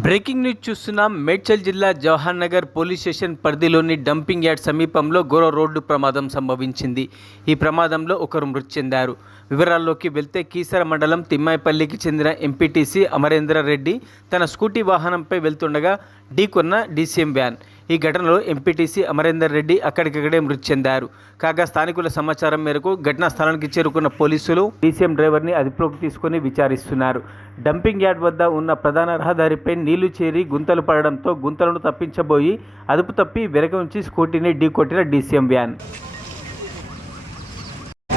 Breaking news చూస్తున్నాం మేడ్చల్ జిల్లా Jawahar Nagar police station పరిధిలోని డంపింగ్ యార్డ్ సమీపంలో ఘోర రోడ్డు ప్రమాదం సంభవించింది. ఈ ప్రమాదంలో ఒకరు మృతి చెందారు. వివరాల్లోకి వెళ్తే కీసర మండలం తిమ్మాయిపల్లికి చెందిన ఎంపీటీసీ అమరేంద్ర రెడ్డి తన స్కూటీ వాహనంపై వెళ్తుండగా ఢీకొన్న డీసీఎం వ్యాన్. ఈ ఘటనలో ఎంపీటీసీ అమరేందర్ రెడ్డి అక్కడికక్కడే మృతి చెందారు. కాగా స్థానికుల సమాచారం మేరకు ఘటనా స్థలానికి చేరుకున్న పోలీసులు డీసీఎం డ్రైవర్ని అదుపులోకి తీసుకుని విచారిస్తున్నారు. డంపింగ్ యార్డ్ వద్ద ఉన్న ప్రధాన రహదారిపై నీళ్ళు చేరి గుంతలు పడడంతో గుంతలను తప్పించబోయి అదుపు తప్పి వెనక ఉంచి స్కూటీని ఢీకొట్టిన డీసీఎం వ్యాన్.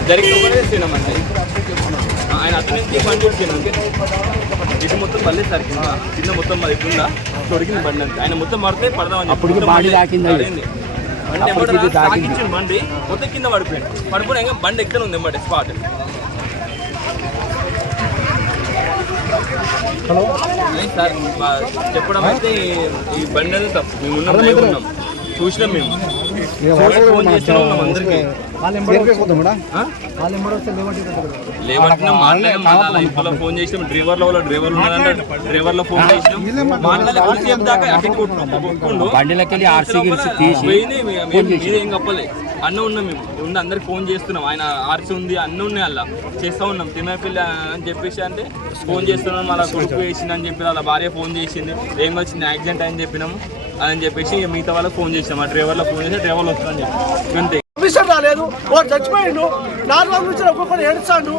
జరిగిన ఆయన అతని నుంచి బండి తిన్నాం ఇటు మొత్తం మళ్ళీ సరికిందా కింద మొత్తం మరి ఇట్లుందా దొరికింది బండి అంతే. ఆయన మొత్తం పడితే పడదామని అప్పటికి బాడీ బండి తాకింది. తాకింది. బండి మొత్తం కింద పడిపోయింది పడిపోయినా బండి ఎక్కడ ఉంది ఎమ్మటే స్పాట్? లేదు సార్ చెప్పడం అయితే ఈ బండి అనేది తప్పు. మేము ఉన్నాం ఉన్నాం. చూసినాం మేము. ఫోన్ చేస్తూనే ఉన్నాం అందరికీ. ఆ? లేవట్టినా మాట్లాడే మాట్లాడాలి ఫోన్ చేసినాం. డ్రైవర్లో డ్రైవర్ డ్రైవర్లో ఫోన్ చేసినాం. మాట్లాడే. కొద్దిసేపు దాకా అటు కొట్టు- కొట్టుకుండు. బండిలోకి వెళ్ళి ఆర్సీ తీసి పోయింది మీ- మీ- మీద ఏం కప్పలే. అన్న ఉన్నాం మేము. ఉండి అందరికి ఫోన్ చేస్తున్నాం. ఆయన ఆర్చి ఉంది అన్న ఉన్నాయి అలా. చేస్తా ఉన్నాం. తిమ్మపిల్లి అని చెప్పేసి అంటే ఫోన్ చేస్తున్నాం అలా కొడుకు వేసింది అని చెప్పి వాళ్ళ భార్య ఫోన్ చేసింది. ఏం వచ్చింది? యాక్సిడెంట్ అని చెప్పినాము అని చెప్పేసి ఇక మిగతా వాళ్ళకి ఫోన్ చేసాం ఆ డ్రైవర్లో ఫోన్ చేసి డ్రైవర్లు వస్తుందని చెప్పి. అంతే ఆఫీసర్ రాలేదు. వాడు చచ్చిపోయిండు. నాలుగు రోజుల నుంచి ఒక్కొక్కరు ఏడుస్తాడు.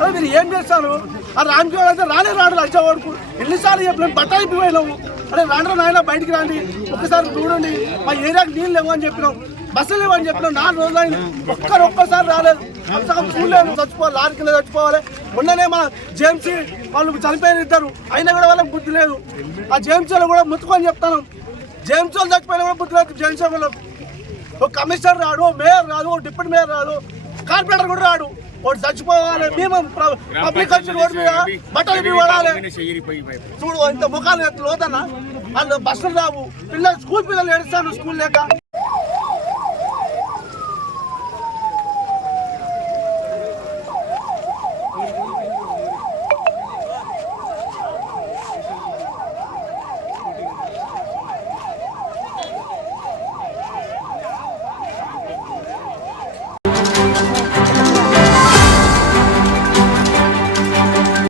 అదే మీరు ఏం చేస్తాను ఆ రామ్కి అయితే రాలేదు రాడు లక్ష వరకు ఎన్నిసార్లు చెప్పినాం బట్ట అయిపోయినాము. అరే రాండ్రా నాయన బయటికి రాండి. ఒకసారి చూడండి. మా ఏరియాకి నీళ్ళు లేవు అని చెప్పినాం. బస్సులు లేవు అని చెప్పినాం నాలుగు రోజులు అయింది ఒక్కరు ఒక్కసారి రాలేదు అంతకం చూడలేదు చచ్చిపోవాలి లారీ కింద చచ్చిపోవాలి. మొన్ననే మన జేమ్సీ వాళ్ళు చనిపోయిన ఇద్దరు. అయినా కూడా వాళ్ళకి బుద్ధి లేదు. ఆ జేమ్సీ వాళ్ళు కూడా ముత్తుకొని చెప్తాను. జేమ్స్ వాళ్ళు చచ్చిపోయినా కూడా బుద్ధి లేదు జేమ్స్ వాళ్ళకు. ఒక కమిషనర్ రాడు ఓ మేయర్ రాదు ఓ డిప్యూటీ మేయర్ రాదు కార్పొరేటర్ కూడా రాడు. వాడు చచ్చిపోవాలి మేము పబ్లిక్ వచ్చి రోడ్డు మీద బట్టలు పడాలి చూడు ఇంత ముఖాలు ఎత్తు లోతన. వాళ్ళు బస్సులు రావు. పిల్లలు స్కూల్ పిల్లలు ఏడుస్తాను స్కూల్ లేక.